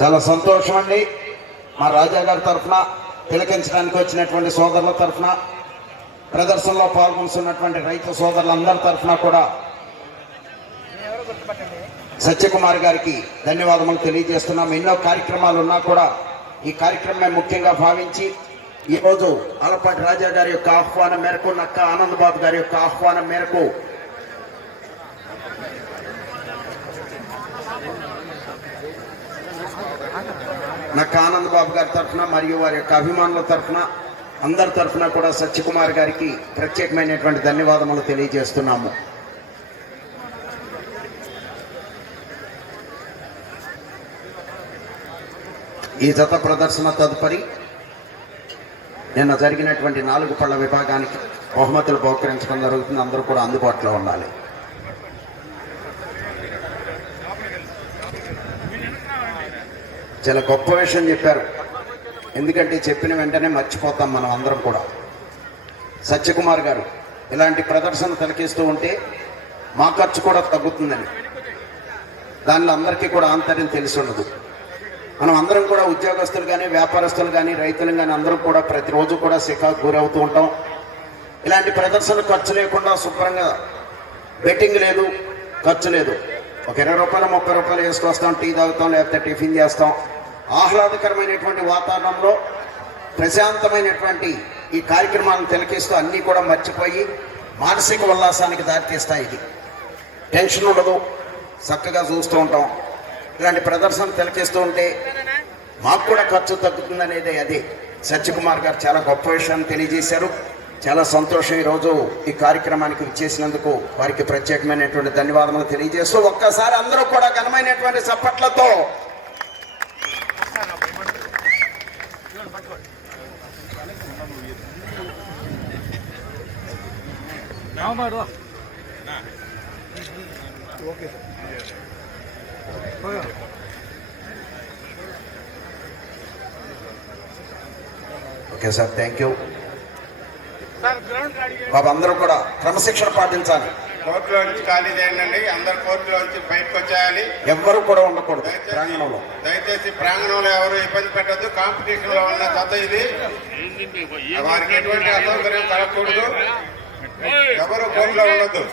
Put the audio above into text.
చాలా సంతోషం అండి. మా రాజా గారి తరఫున తిలకించడానికి వచ్చినటువంటి సోదరుల తరఫున, ప్రదర్శనలో పాల్గొంటున్నటువంటి రైతు సోదరులందరి తరఫున కూడా సత్యకుమార్ గారికి ధన్యవాదములు తెలియజేస్తున్నాం. ఎన్నో కార్యక్రమాలు ఉన్నా కూడా ఈ కార్యక్రమం ముఖ్యంగా భావించి ఈరోజు ఆలపాటి రాజా గారి యొక్క ఆహ్వానం మేరకు, నక్క ఆనంద్ బాబు గారి యొక్క ఆహ్వానం మేరకు నక్క ఆనంద్ బాబు గారి తరఫున మరియు వారి యొక్క అభిమానుల తరఫున అందరి తరఫున కూడా సత్యకుమార్ గారికి ప్రత్యేకమైనటువంటి ధన్యవాదములు తెలియజేస్తున్నాము. ఈ జత ప్రదర్శన తదుపరి నిన్న జరిగినటువంటి 4 పళ్ళ విభాగానికి బహుమతులు బహుకరించడం జరుగుతుంది. అందరూ కూడా అందుబాటులో ఉండాలి. చాలా గొప్ప విషయం చెప్పారు. ఎందుకంటే చెప్పిన వెంటనే మర్చిపోతాం మనం అందరం కూడా. సత్యకుమార్ గారు ఇలాంటి ప్రదర్శన తిలకిస్తూ ఉంటే మా ఖర్చు కూడా తగ్గుతుందని, దానిలో అందరికీ కూడా ఆంతర్యం తెలిసి ఉండదు. మనం అందరం కూడా ఉద్యోగస్తులు కానీ, వ్యాపారస్తులు కానీ, రైతులు కానీ అందరం కూడా ప్రతిరోజు కూడా శిఖాకు గురవుతూ ఉంటాం. ఇలాంటి ప్రదర్శన ఖర్చు లేకుండా శుభ్రంగా, బెట్టింగ్ లేదు, ఖర్చు లేదు, ఒక 20 రూపాయలు 30 రూపాయలు వేసుకొస్తాం, టీ తాగుతాం, లేకపోతే టిఫిన్ చేస్తాం. ఆహ్లాదకరమైనటువంటి వాతావరణంలో ప్రశాంతమైనటువంటి ఈ కార్యక్రమాలను తిలకిస్తూ అన్నీ కూడా మర్చిపోయి మానసిక ఉల్లాసానికి దారితీస్తాయి. ఇది టెన్షన్ ఉండదు, చక్కగా చూస్తూ ఉంటాం. ఇలాంటి ప్రదర్శన తిలకిస్తూ ఉంటే మాకు కూడా ఖర్చు తగ్గుతుందనేది అదే సత్యకుమార్ గారు చాలా గొప్ప విషయాన్ని తెలియజేశారు. చాలా సంతోషం. ఈరోజు ఈ కార్యక్రమానికి ఇచ్చేసినందుకు వారికి ప్రత్యేకమైనటువంటి ధన్యవాదాలు తెలియజేస్తూ ఒక్కసారి అందరూ కూడా ఘనమైనటువంటి చప్పట్లతో ఓకే సార్, థ్యాంక్ యూ బాబు. అందరూ కూడా క్రమశిక్షణ పాటించాలి. కోర్టులో నుంచి ఖాళీ చేయండి. అందరు కోర్టులో నుంచి బయటకు వచ్చేయాలి. ఎవ్వరూ కూడా ఉండకూడదు ప్రాంగణంలో. దయచేసి ప్రాంగణంలో ఎవరు ఇబ్బంది పెట్టద్దు. కాంపిటీషన్ లో ఉన్న జత ఇది, వారికి ఎటువంటి అసౌకర్యం కలగకూడదు. ఎవరు కోర్టులో ఉండద్దు.